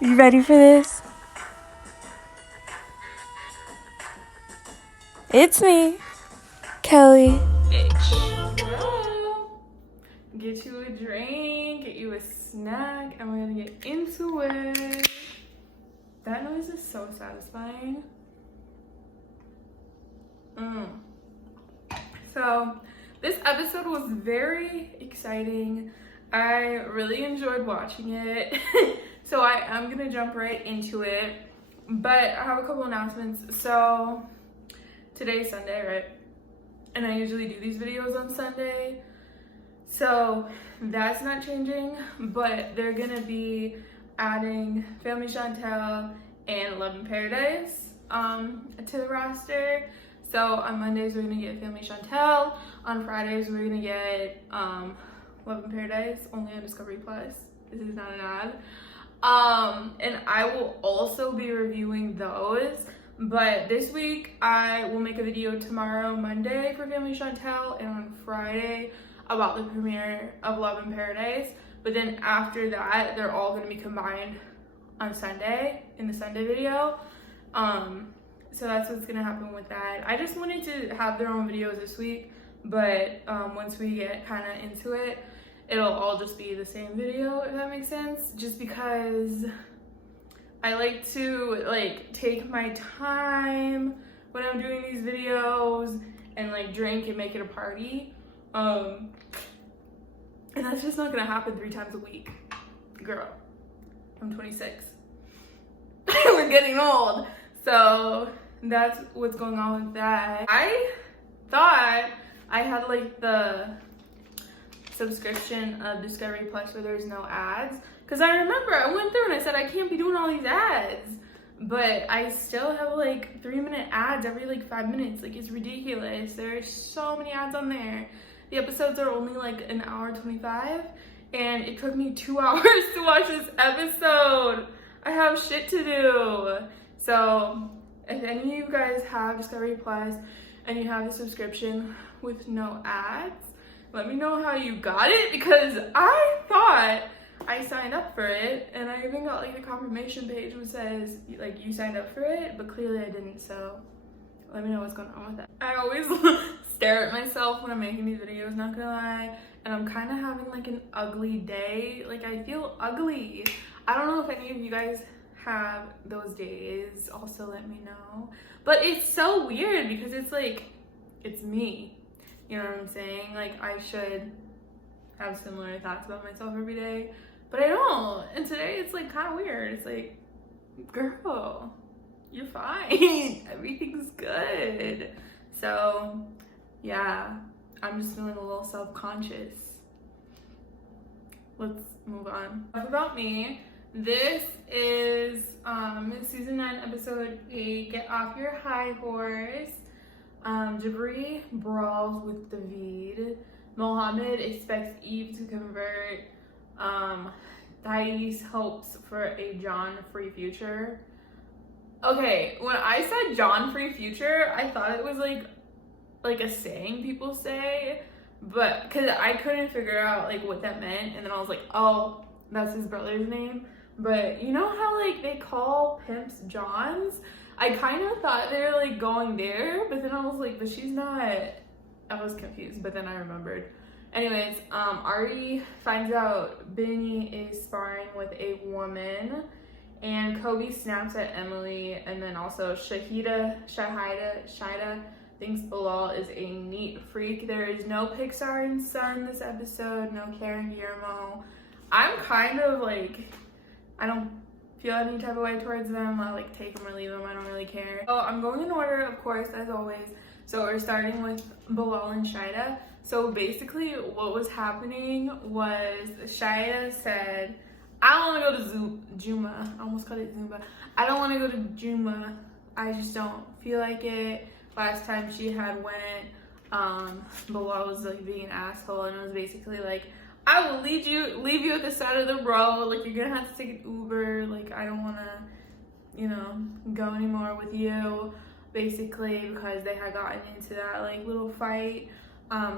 You ready for this? It's me, Kelly. Girl, get you a drink, get you a snack, and we're gonna get into it. That noise is so satisfying. So, this episode was very exciting. I really enjoyed watching it. So I am gonna jump right into it. But I have a couple announcements. So today's Sunday, right? And I usually do these videos on Sunday. So that's not changing, but they're gonna be adding Family Chantel and Love in Paradise to the roster. So on Mondays we're gonna get Family Chantel. On Fridays we're gonna get Love in Paradise, only on Discovery Plus. This is not an ad. And I will also be reviewing those. But this week I will make a video tomorrow, Monday, for Family Chantel, and on Friday about the premiere of Love in Paradise. But then after that, they're all gonna be combined on Sunday in the Sunday video. So that's what's gonna happen with that. I just wanted to have their own videos this week, but once we get kind of into it, it'll all just be the same video, if that makes sense. Just because I like to take my time when I'm doing these videos and drink and make it a party. And that's just not gonna happen 3 times a week. Girl, I'm 26. We're getting old. So that's what's going on with that. I thought I had the subscription of Discovery Plus where there's no ads, because I remember I went through and I said I can't be doing all these ads, but I still have 3-minute ads every 5 minutes. It's ridiculous. There's so many ads on there. The episodes are only 1 hour 25, and it took me 2 hours to watch this episode. I have shit to do. So if any of you guys have Discovery Plus and you have a subscription with no ads, let me know how you got it, because I thought I signed up for it, and I even got the confirmation page which says you signed up for it, but clearly I didn't. So let me know what's going on with that. I always stare at myself when I'm making these videos, not gonna lie, and I'm kind of having an ugly day. I feel ugly. I don't know if any of you guys have those days. Also let me know. But it's so weird because it's me. You know what I'm saying? I should have similar thoughts about myself every day, but I don't. And today it's kind of weird. It's girl, you're fine. Everything's good. So yeah, I'm just feeling a little self-conscious. Let's move on. Enough about me. This is season 9, episode 8, Get Off Your High Horse. Jabri brawls with David. Mohammed expects Eve to convert. Thais hopes for a John-free future. Okay, when I said John-free future, I thought it was like a saying people say, but because I couldn't figure out what that meant, and then I was like, oh, that's his brother's name. But you know how they call pimps Johns? I kind of thought they were going there, but then I was but she's not. I was confused, but then I remembered. Anyways, Ari finds out Benny is sparring with a woman, and Kobe snaps at Emily, and then also Shida thinks Bilal is a neat freak. There is no Pixar and Son this episode, no Karen Guillermo. I'm kind of I don't feel any type of way towards them. I take them or leave them. I don't really care. So I'm going in order, of course, as always. So we're starting with Bilal and Chida. So basically what was happening was Chida said, I don't want to go to Juma. I almost called it Zumba. I don't want to go to Juma. I just don't feel like it. Last time she had went, Bilal was being an asshole, and it was basically I will leave you at the side of the road. You're gonna have to take an Uber. I don't wanna, go anymore with you. Basically, because they had gotten into that little fight.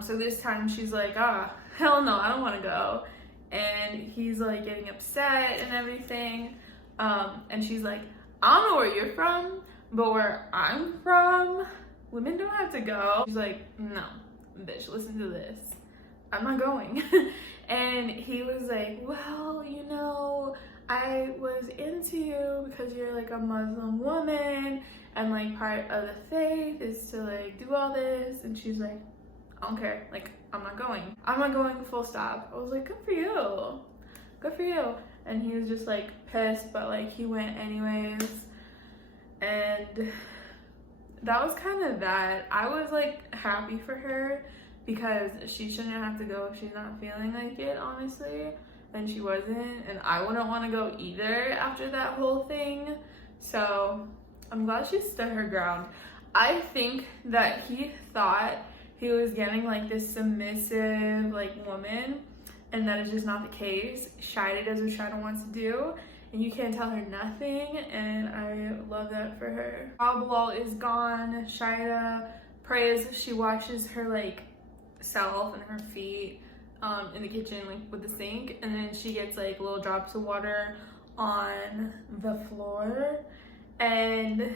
So this time she's hell no, I don't wanna go. And he's getting upset and everything. And she's like, I don't know where you're from, but where I'm from, women don't have to go. She's like, no, bitch, listen to this. I'm not going. And he was like, well, you know, I was into you because you're like a Muslim woman and like part of the faith is to like do all this. And she's like, I don't care. Like, I'm not going. I'm not going, full stop. I was like, good for you. Good for you. And he was just like pissed, but like he went anyways. And that was kind of that. I was like happy for her because she shouldn't have to go if she's not feeling like it, honestly. And she wasn't. And I wouldn't want to go either after that whole thing. So I'm glad she stood her ground. I think that he thought he was getting like this submissive like woman, and that is just not the case. Chida does what Chida wants to do, and you can't tell her nothing, and I love that for her. While Bilal is gone, Chida prays. She washes her like self and her feet in the kitchen like with the sink, and then she gets like little drops of water on the floor, and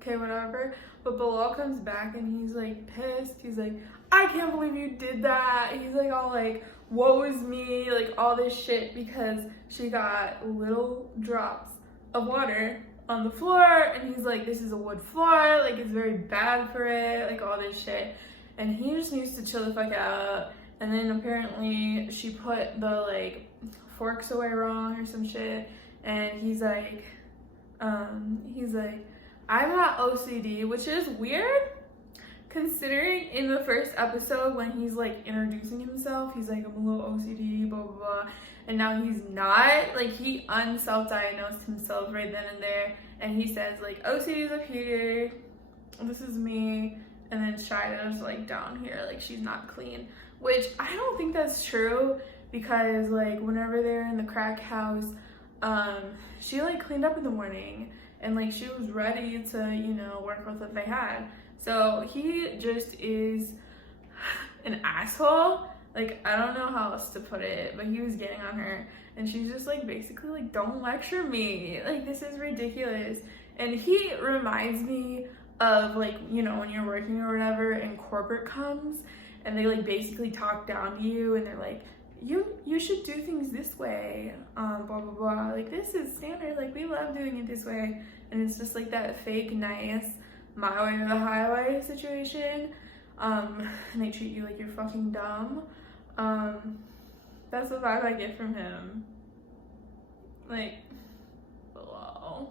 okay, whatever. But Bilal comes back and he's like pissed. He's like, I can't believe you did that. He's like all like, woe is me, like all this shit because she got little drops of water on the floor. And he's like, this is a wood floor, like it's very bad for it, like all this shit. And he just needs to chill the fuck out. And then apparently she put the like forks away wrong or some shit. And he's like, I'm not OCD, which is weird considering in the first episode when he's like introducing himself, he's like, I'm a little OCD, blah, blah, blah. And now he's not. Like he unself-diagnosed himself right then and there. And he says like, OCD is up here, this is me. And then Chida's like down here, like she's not clean. Which I don't think that's true because like whenever they're in the crack house, she like cleaned up in the morning. And like she was ready to, you know, work with what they had. So he just is an asshole. Like I don't know how else to put it, but he was getting on her and she's just like basically like, don't lecture me. Like this is ridiculous. And he reminds me of like, you know, when you're working or whatever and corporate comes and they like basically talk down to you and they're like, you should do things this way, blah blah blah, like this is standard, like we love doing it this way. And it's just like that fake nice my way or the highway situation, and they treat you like you're fucking dumb. That's the vibe I get from him. Like, wow,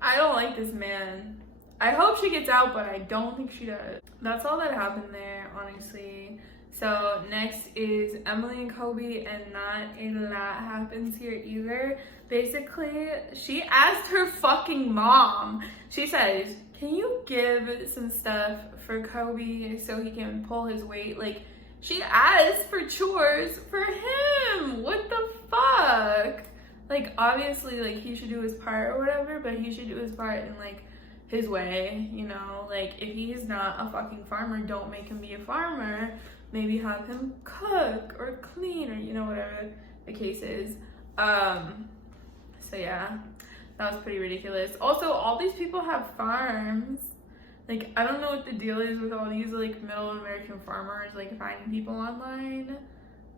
I don't like this man. I hope she gets out, but I don't think she does. That's all that happened there, honestly. So next is Emily and Kobe, and not a lot happens here either. Basically, she asked her fucking mom. She says, can you give some stuff for Kobe so he can pull his weight? Like, she asked for chores for him. What the fuck? Like, obviously, like, he should do his part or whatever, but he should do his part in, like, his way, you know? Like, if he's not a fucking farmer, don't make him be a farmer. Maybe have him cook or clean or, you know, whatever the case is. So yeah, that was pretty ridiculous. Also, all these people have farms. Like, I don't know what the deal is with all these like middle American farmers like finding people online,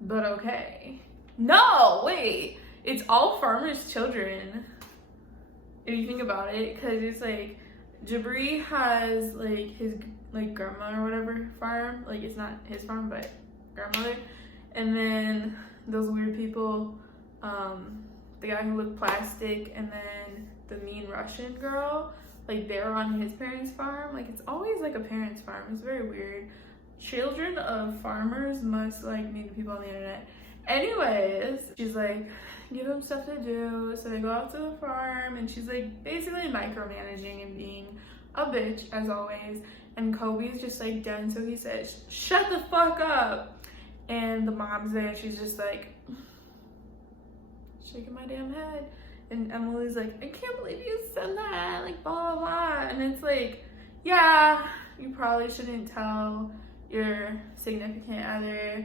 but okay. No, wait, it's all farmers' children if you think about it, because it's like Jabri has like his like grandma or whatever farm, like it's not his farm but grandmother, and then those weird people, the guy who looked plastic, and then the mean Russian girl, like they're on his parents' farm. Like it's always like a parent's farm. It's very weird. Children of farmers must like meet the people on the internet. Anyways, she's like, give him stuff to do, so they go out to the farm, and she's like basically micromanaging and being a bitch as always. And Kobe's just like done, so he says, shut the fuck up. And the mom's there, she's just like shaking my damn head. And Emily's like, I can't believe you said that, like blah blah blah. And it's like, yeah, you probably shouldn't tell your significant other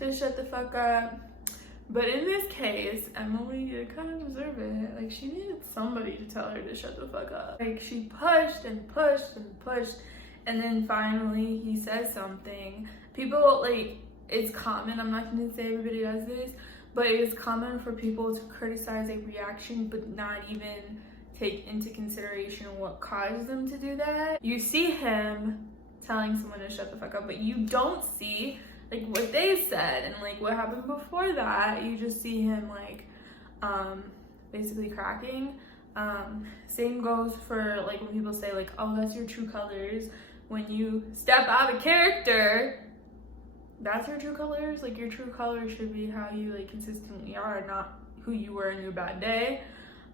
to shut the fuck up, But in this case, Emily kind of deserved it. Like, she needed somebody to tell her to shut the fuck up. Like, she pushed and pushed and pushed, and then finally he says something. People, like, it's common, I'm not gonna say everybody does this, but it's common for people to criticize a reaction but not even take into consideration what caused them to do that. You see him telling someone to shut the fuck up, but you don't see like what they said and like what happened before that. You just see him like basically cracking. Same goes for like when people say like, oh, that's your true colors. When you step out of character, that's your true colors. Like, your true colors should be how you like consistently are, not who you were in your bad day.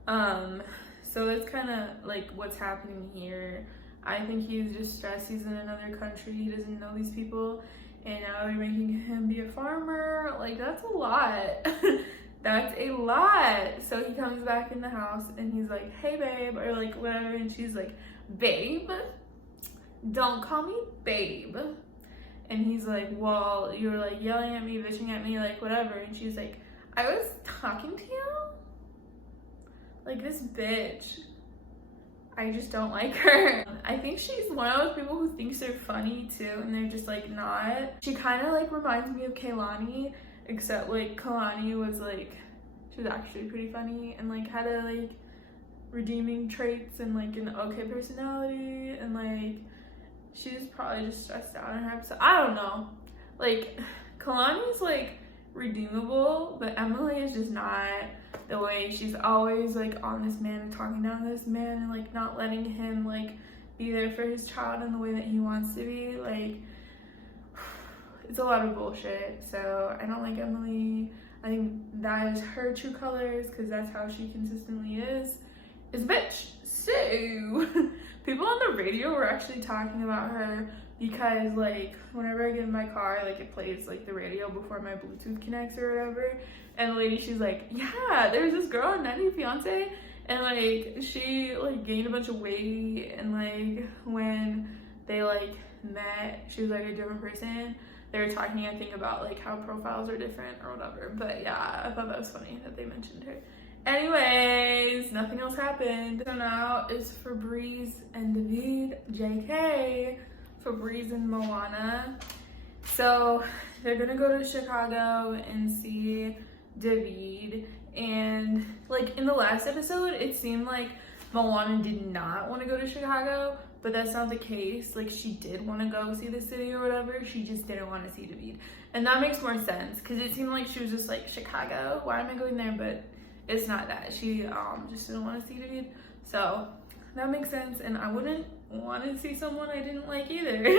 So it's kind of like what's happening here. I think he's just stressed. He's in another country. He doesn't know these people, and now they're making him be a farmer. Like, that's a lot. That's a lot. So he comes back in the house and he's like, hey babe, or like whatever, and she's like, babe, don't call me babe. And he's like, well, you were like yelling at me, bitching at me, like whatever. And she's like, I was talking to you? Like, this bitch, I just don't like her. I think she's one of those people who thinks they're funny too, and they're just like not. She kind of like reminds me of Kaylani, except like Kalani was like, she was actually pretty funny and like had a like redeeming traits and like an okay personality, and like she's probably just stressed out in her episode. I don't know. Like, Kalani's like redeemable, but Emily is just not. The way she's always like on this man and talking down to this man and like not letting him like be there for his child in the way that he wants to be. Like, it's a lot of bullshit. So I don't like Emily. I think that is her true colors, because that's how she consistently is a bitch. So people on the radio were actually talking about her, because like whenever I get in my car, like it plays like the radio before my Bluetooth connects or whatever, and the lady, she's like, yeah, there's this girl on 90 Fiance, and like she like gained a bunch of weight, and like when they like met, she was like a different person. They were talking, I think, about like how profiles are different or whatever. But yeah, I thought that was funny that they mentioned her. Anyways, nothing else happened. So now it's Febreze and David, JK, Febreze and Moana. So they're gonna go to Chicago and see David. And like in the last episode, it seemed like Moana did not want to go to Chicago, but that's not the case. Like, she did want to go see the city or whatever, she just didn't want to see David. And that makes more sense, because it seemed like she was just like, Chicago, why am I going there? But it's not that. She just didn't want to see David. So that makes sense, and I wouldn't want to see someone I didn't like either.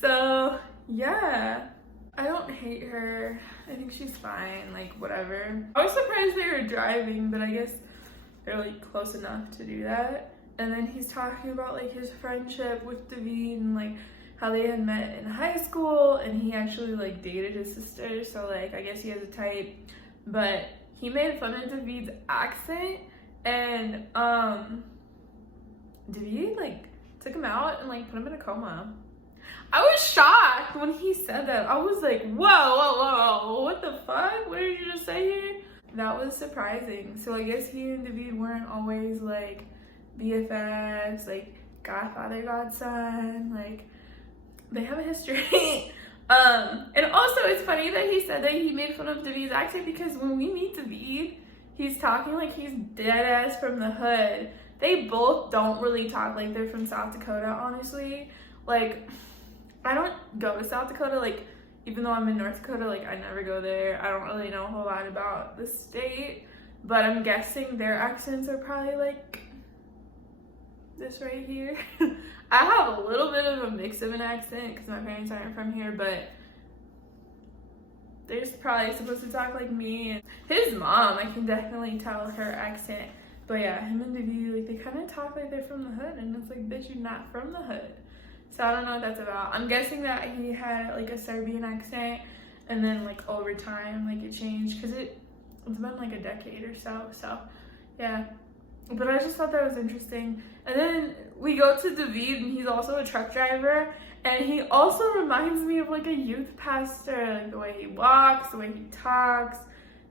So yeah, I don't hate her. I think she's fine, like whatever. I was surprised they were driving, but I guess they're like close enough to do that. And then he's talking about like his friendship with David and like how they had met in high school, and he actually like dated his sister, so like I guess he has a type. But he made fun of David's accent, and David like took him out and like put him in a coma. I was shocked when he said that. I was like, whoa, what the fuck? What did you just say here? That was surprising. So I guess he and David weren't always like BFFs, like godfather, godson, like they have a history. And also it's funny that he said that he made fun of David's accent, because when we meet David, he's talking like he's dead ass from the hood. They both don't really talk like they're from South Dakota, honestly. Like, I don't go to South Dakota, like, even though I'm in North Dakota, like, I never go there. I don't really know a whole lot about the state, but I'm guessing their accents are probably like this right here. I have a little bit of a mix of an accent because my parents aren't from here, but they're probably supposed to talk like me. And his mom, I can definitely tell her accent. But yeah, him and David, like, they kind of talk like they're from the hood, and it's like, bitch, you're not from the hood. So I don't know what that's about. I'm guessing that he had like a Serbian accent, and then like over time, like it changed, because it's been like a decade or so. So yeah, but I just thought that was interesting. And then we go to David, and he's also a truck driver, and he also reminds me of like a youth pastor, like the way he walks, the way he talks.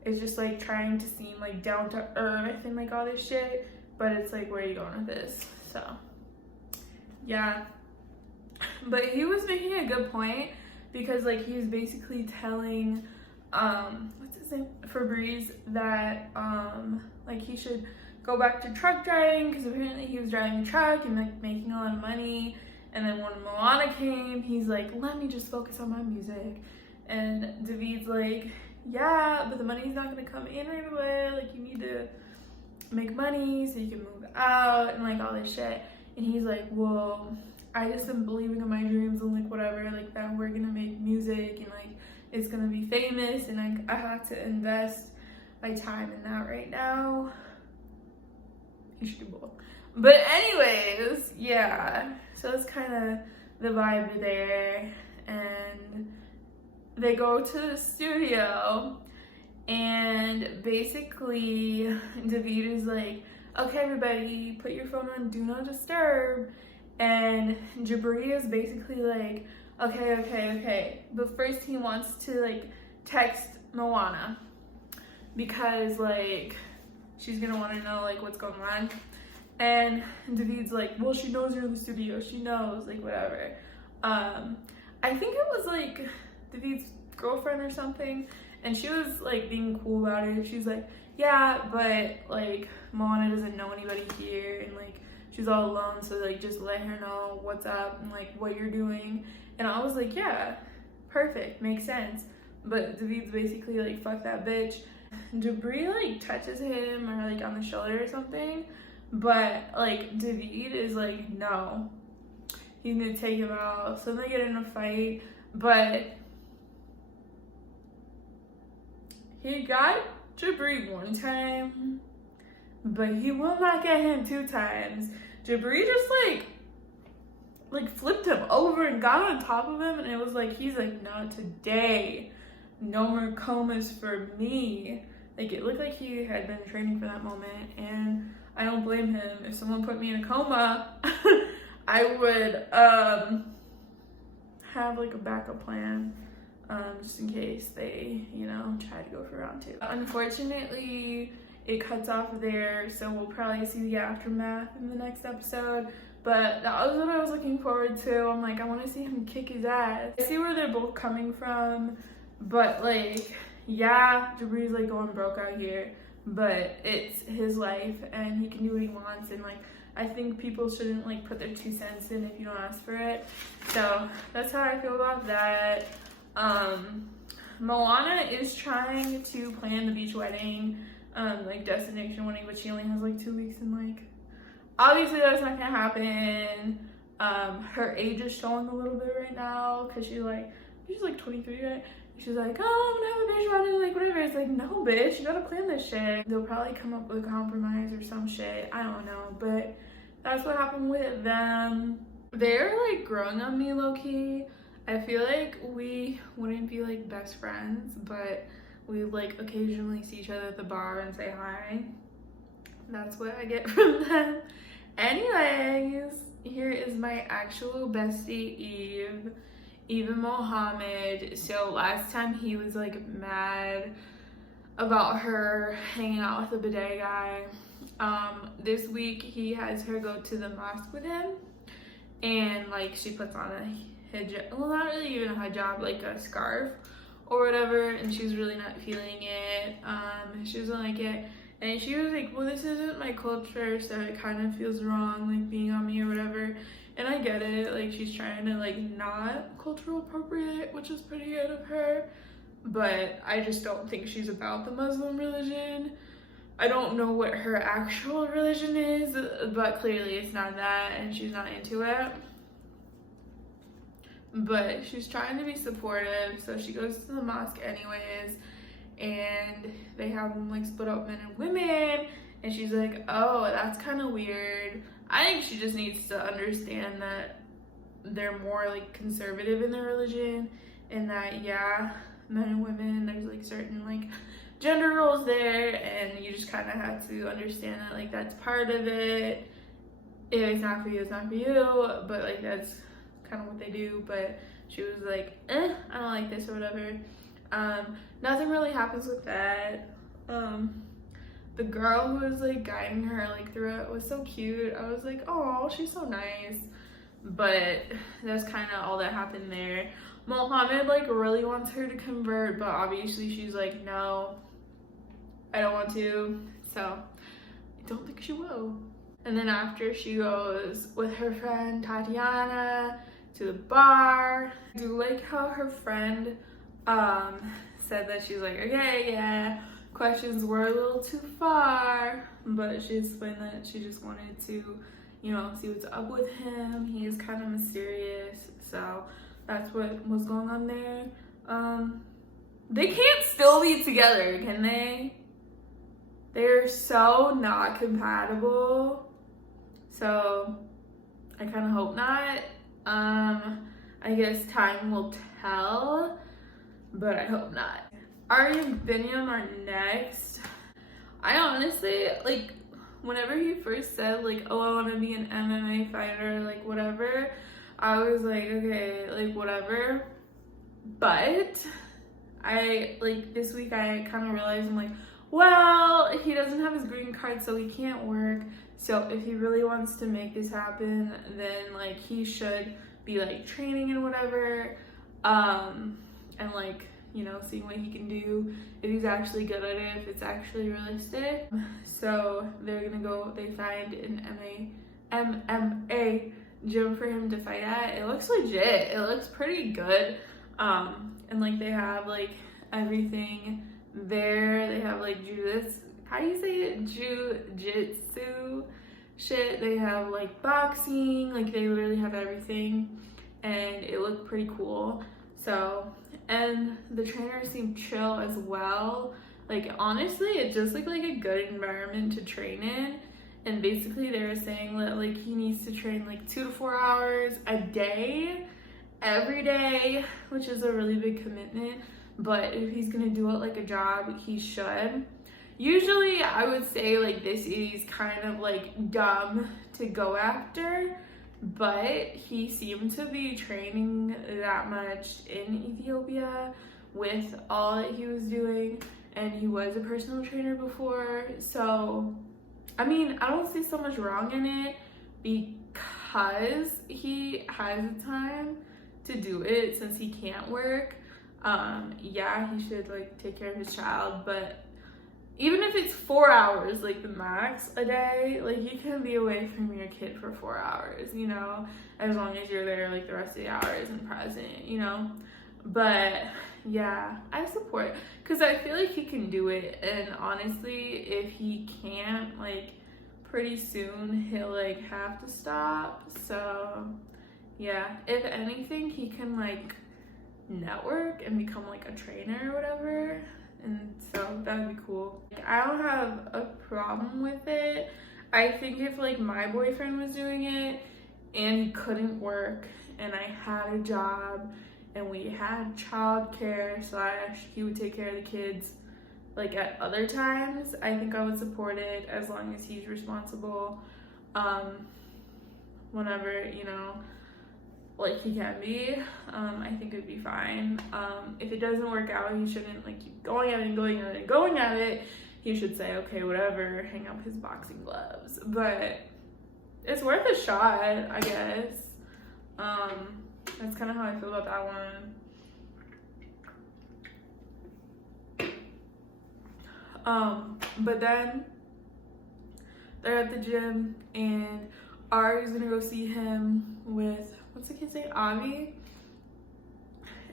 is just like trying to seem like down to earth and like all this shit, but it's like, where are you going with this? So yeah, but he was making a good point, because like he was basically telling what's his name, Febreze, that like he should go back to truck driving, because apparently he was driving a truck and like making a lot of money. And then when Moana came, he's like, let me just focus on my music. And David's like, yeah, but the money's not gonna come in right away. Like, you need to make money so you can move out and like all this shit. And he's like, well, I just am believing in my dreams and like whatever, like that we're gonna make music and like it's gonna be famous, and I have to invest my time in that right now. You should do both. But anyways, yeah, so it's kind of the vibe there. And they go to the studio, and basically David is like, okay, everybody, put your phone on do not disturb. And Jabri is basically like, okay. But first he wants to like text Moana, because like she's gonna want to know like what's going on. And David's like, well, she knows you're in the studio, she knows, like whatever. I think it was like David's girlfriend or something, and she was like being cool about it. She's like, yeah, but like Moana doesn't know anybody here, and like she's all alone, so like just let her know what's up and like what you're doing. And I was like, yeah, perfect, makes sense. But David's basically like, fuck that bitch. Jabri like touches him or like on the shoulder or something, but like David is like, no, he's gonna take him out. So they get in a fight, but he got Jabri one time, but he will not get him 2 times. Jabri just like flipped him over and got on top of him, and it was like, he's like, not today, no more comas for me. Like, it looked like he had been training for that moment, and I don't blame him. If someone put me in a coma, I would have like a backup plan, just in case they, you know, try to go for round 2. Unfortunately, it cuts off there, so we'll probably see the aftermath in the next episode. But that was what I was looking forward to. I'm like, I want to see him kick his ass. I see where they're both coming from, but like, yeah, Jabri's like going broke out here, but it's his life and he can do what he wants. And like, I think people shouldn't like put their 2 cents in if you don't ask for it. So that's how I feel about that. Moana is trying to plan the beach wedding, like destination wedding, but she only has like 2 weeks, and like obviously that's not gonna happen. Her age is showing a little bit right now, because she's like 23, right? She's like, oh, I'm gonna have a beach wedding, like whatever. It's like, no bitch, you gotta plan this shit. They'll probably come up with a compromise or some shit, I don't know, but that's what happened with them. They're like growing on me low-key. I feel like we wouldn't be like best friends, but we like occasionally see each other at the bar and say hi. That's what I get from them. Anyways, here is my actual bestie, Eve Mohammed. So last time he was like mad about her hanging out with the bidet guy. This week he has her go to the mosque with him, and like she puts on a hijab, well, not really even a hijab, like a scarf or whatever, and she's really not feeling it. She doesn't like it, and she was like, well, this isn't my culture, so it kind of feels wrong like being on me or whatever. And I get it, like she's trying to like not cultural appropriate, which is pretty good of her, but I just don't think she's about the Muslim religion. I don't know what her actual religion is, but clearly it's not that, and she's not into it. But she's trying to be supportive, so she goes to the mosque anyways, and they have them like split up men and women, and she's like, oh, that's kind of weird. I think she just needs to understand that they're more like conservative in their religion, and that, yeah, men and women, there's like certain like gender roles there, and you just kind of have to understand that like that's part of it. If it's not for you, it's not for you, but like that's kind of what they do. But she was like, I don't like this or whatever. Nothing really happens with that. The girl who was like guiding her like through it was so cute. I was like, oh, she's so nice. But that's kind of all that happened there. Mohammed like really wants her to convert, but obviously she's like, no, I don't want to. So I don't think she will. And then after, she goes with her friend Tatiana to the bar. I do like how her friend said that she's like, okay, yeah, questions were a little too far, but she explained that she just wanted to, you know, see what's up with him. He is kind of mysterious, so that's what was going on there. They can't still be together, can they? They're so not compatible, so I kind of hope not. I guess time will tell, but I hope not. Ari and Binyam are next. I honestly, like, whenever he first said, like, oh, I want to be an MMA fighter, like, whatever, I was like, okay, like, whatever. But I, like, this week I kind of realized, I'm like, well, he doesn't have his green card, so he can't work. So if he really wants to make this happen, then, like, he should be, like, training and whatever, and, like, you know, seeing what he can do, if he's actually good at it, if it's actually realistic. So they're gonna go, they find an MMA gym for him to fight at. It looks legit, it looks pretty good. And like they have like everything there. They have like how do you say it? Jiu-jitsu shit. They have like boxing, like they literally have everything, and it looked pretty cool. So, and the trainer seemed chill as well. Like honestly, it just looked like a good environment to train in. And basically they were saying that like he needs to train like 2 to 4 hours a day, every day, which is a really big commitment. But if he's gonna do it like a job, he should. Usually I would say like this is kind of like dumb to go after, but he seemed to be training that much in Ethiopia with all that he was doing, and he was a personal trainer before. So I mean, I don't see so much wrong in it because he has the time to do it since he can't work. Yeah, he should like take care of his child, but even if it's 4 hours, like the max a day, like you can be away from your kid for 4 hours, you know, as long as you're there like the rest of the hours and present, you know. But yeah, I support, because I feel like he can do it. And honestly, if he can't, like pretty soon he'll like have to stop. So yeah, if anything, he can like network and become like a trainer or whatever, and so that would be cool. Like, I don't have a problem with it. I think if like my boyfriend was doing it and he couldn't work and I had a job and we had childcare / he would take care of the kids like at other times, I think I would support it as long as he's responsible, whenever, you know, like he can be. I think it'd be fine. If it doesn't work out, he shouldn't like keep going at it and going at it and going at it. He should say, okay, whatever, hang up his boxing gloves. But it's worth a shot, I guess. That's kind of how I feel about that one. But then they're at the gym and Ari's gonna go see him with, what's the kid's name? Avi.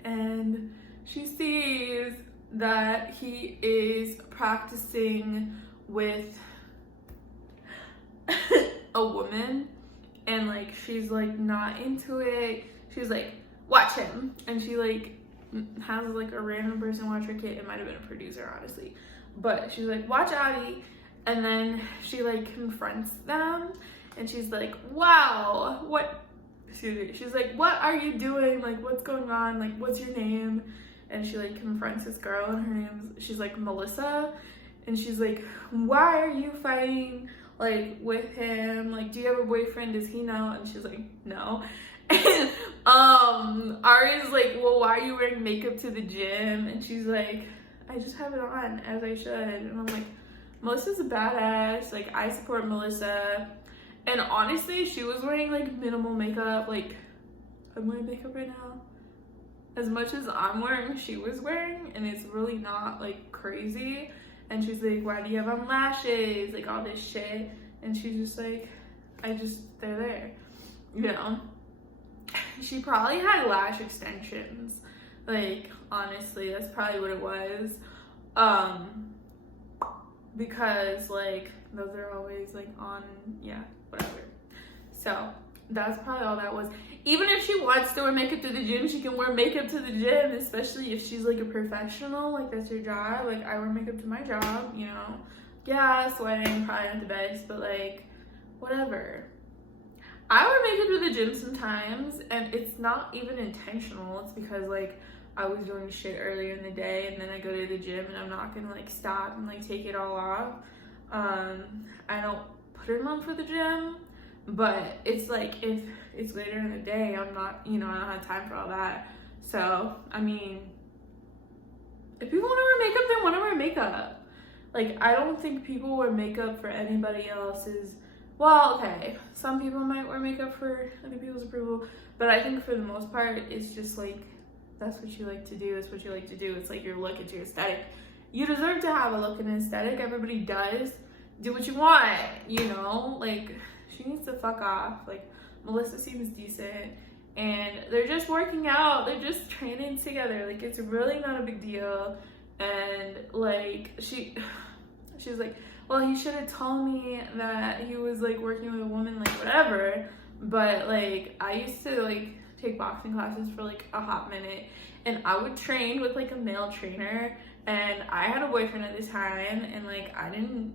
And she sees that he is practicing with a woman, and like she's like not into it. She's like, watch him. And she like has like a random person watch her kid. It might have been a producer, honestly, but she's like, watch Avi. And then she like confronts them and she's like, wow, what, she's like, what are you doing? Like, what's going on? Like, what's your name? And she like confronts this girl, and her name's, she's like Melissa, and she's like, why are you fighting like with him? Like, do you have a boyfriend? Does he know? And she's like, no. And Ari's like, well, why are you wearing makeup to the gym? And she's like, I just have it on as I should. And I'm like, Melissa's a badass. Like, I support Melissa. And honestly, she was wearing like minimal makeup. Like, I'm wearing makeup right now. As much as I'm wearing, she was wearing, and it's really not like crazy. And she's like, why do you have on lashes? Like all this shit. And she's just like, they're there. You know? She probably had lash extensions. Like, honestly, that's probably what it was. Because like those are always like on, yeah, whatever. So that's probably all that was. Even if she wants to wear makeup to the gym, she can wear makeup to the gym, especially if she's like a professional. Like, that's your job. Like, I wear makeup to my job, you know. Yeah, sweating, probably not the best, but like, whatever. I wear makeup to the gym sometimes, and it's not even intentional. It's because like I was doing shit earlier in the day, and then I go to the gym, and I'm not gonna like stop and like take it all off. I don't put it on for the gym, but it's like if it's later in the day, I'm not, you know, I don't have time for all that. So I mean, if people want to wear makeup, they want to wear makeup. Like, I don't think people wear makeup for anybody else's. Well, okay, some people might wear makeup for other people's approval, but I think for the most part, it's just like, that's what you like to do. It's what you like to do. It's like your look, it's your aesthetic. You deserve to have a look and an aesthetic. Everybody does. Do what you want, you know? Like, she needs to fuck off. Like, Melissa seems decent, and they're just working out. They're just training together. Like, it's really not a big deal. And like, she's like, well, he should have told me that he was like working with a woman, like whatever. But like, I used to like take boxing classes for like a hot minute, and I would train with like a male trainer, and I had a boyfriend at this time, and like, I didn't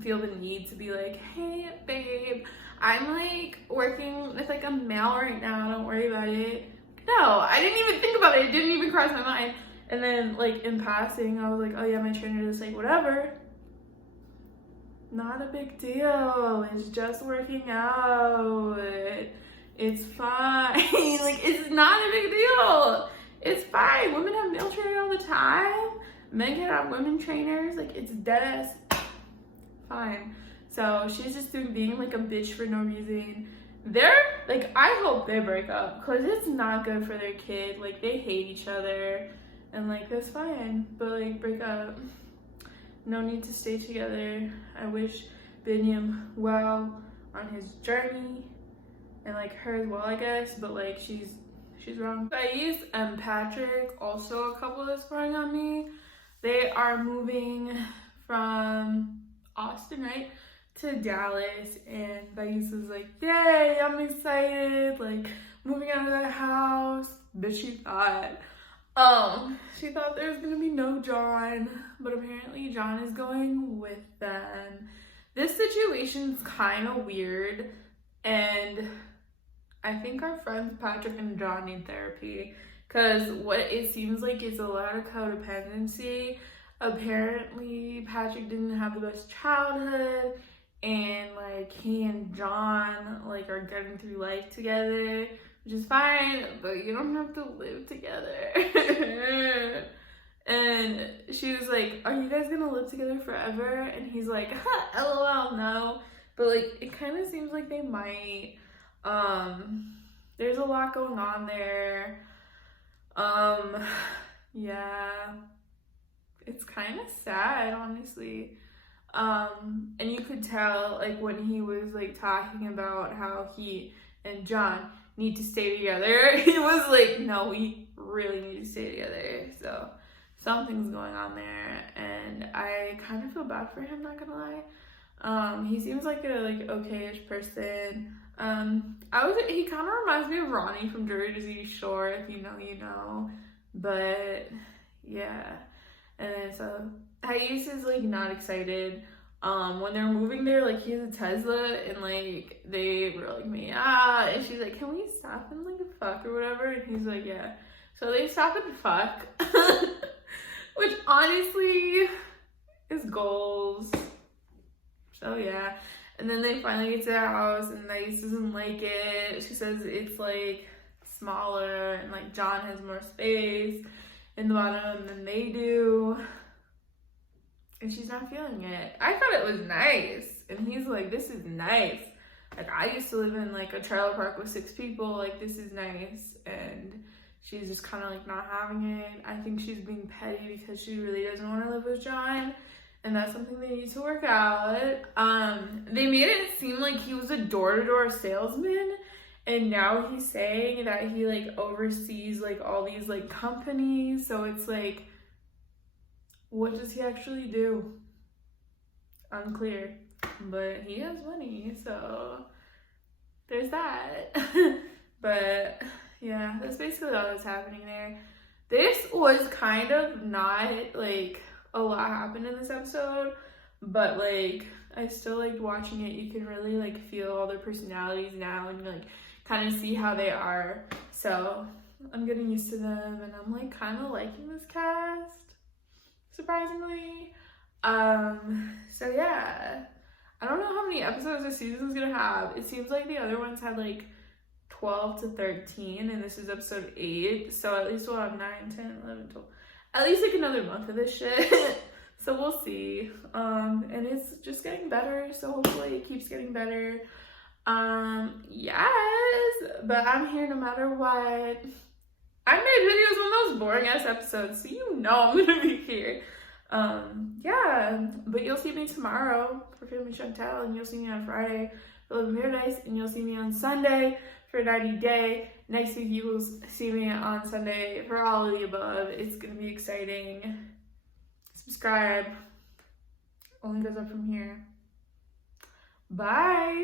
feel the need to be like, hey babe, I'm like working with like a male right now, don't worry about it. No, I didn't even think about it. It didn't even cross my mind. And then like in passing, I was like, oh yeah, my trainer is like, whatever. Not a big deal. It's just working out. It's fine. Like, it's not a big deal. It's fine. Women have male trainers all the time. Men can have women trainers. Like, it's dead ass fine. So she's just being like a bitch for no reason. They're like, I hope they break up, because it's not good for their kid. Like, they hate each other, and like, that's fine, but like, break up. No need to stay together. I wish Binyam well on his journey, and like her as well, I guess, but like, she's wrong. Thais and Patrick, also a couple that's growing on me. They are moving from Austin, right, to Dallas, and Thais is like, yay, I'm excited, like, moving out of that house. But she thought there was gonna be no John, but apparently John is going with them. This situation's kind of weird, and I think our friends Patrick and John need therapy, because what it seems like is a lot of codependency. Apparently Patrick didn't have the best childhood, and like, he and John like are getting through life together, which is fine, but you don't have to live together. And she was like, are you guys gonna live together forever? And he's like, LOL, no. But like, it kind of seems like they might. There's a lot going on there. Yeah, it's kind of sad, honestly. And you could tell, like, when he was like talking about how he and John need to stay together, he was like, no, we really need to stay together. So something's going on there, and I kind of feel bad for him, not gonna lie. He seems like a like okay-ish person. He kind of reminds me of Ronnie from Jersey Shore, if you know, you know. But yeah, and then so Thais is like not excited. When they're moving there, like, he has a Tesla, and like, they were like, and she's like, can we stop and like fuck or whatever? And he's like, yeah. So they stop and fuck, which honestly is goals. So yeah. And then they finally get to the house, and Thais doesn't like it. She says it's like smaller, and like John has more space in the bottom than they do. and she's not feeling it. I thought it was nice, and he's like, this is nice. Like, I used to live in like a trailer park with 6 people. Like, this is nice. And she's just kind of like not having it. I think she's being petty because she really doesn't want to live with John, and that's something they need to work out. They made it seem like he was a door-to-door salesman, and now he's saying that he like oversees like all these like companies. So it's like, what does he actually do? Unclear. But he has money, so there's that. But yeah, that's basically all that's happening there. This was kind of not like a lot happened in this episode, but like I still liked watching it. You can really like feel all their personalities now, and like kind of see how they are. So I'm getting used to them, and I'm like kind of liking this cast, surprisingly. So yeah, I don't know how many episodes this season is gonna have. It seems like the other ones had like 12 to 13, and this is episode 8, so at least we'll have 9, 10, 11, 12, at least like another month of this shit. So we'll see. And it's just getting better, so hopefully it keeps getting better. Yes, but I'm here no matter what. I made videos on those boring ass episodes, so you know I'm gonna be here. Yeah, but you'll see me tomorrow for filming Chantel, and you'll see me on Friday for Love and Paradise, and you'll see me on Sunday for 90 Day. Next week you will see me on Sunday for all of the above. It's gonna be exciting. Subscribe. Only goes up from here. Bye.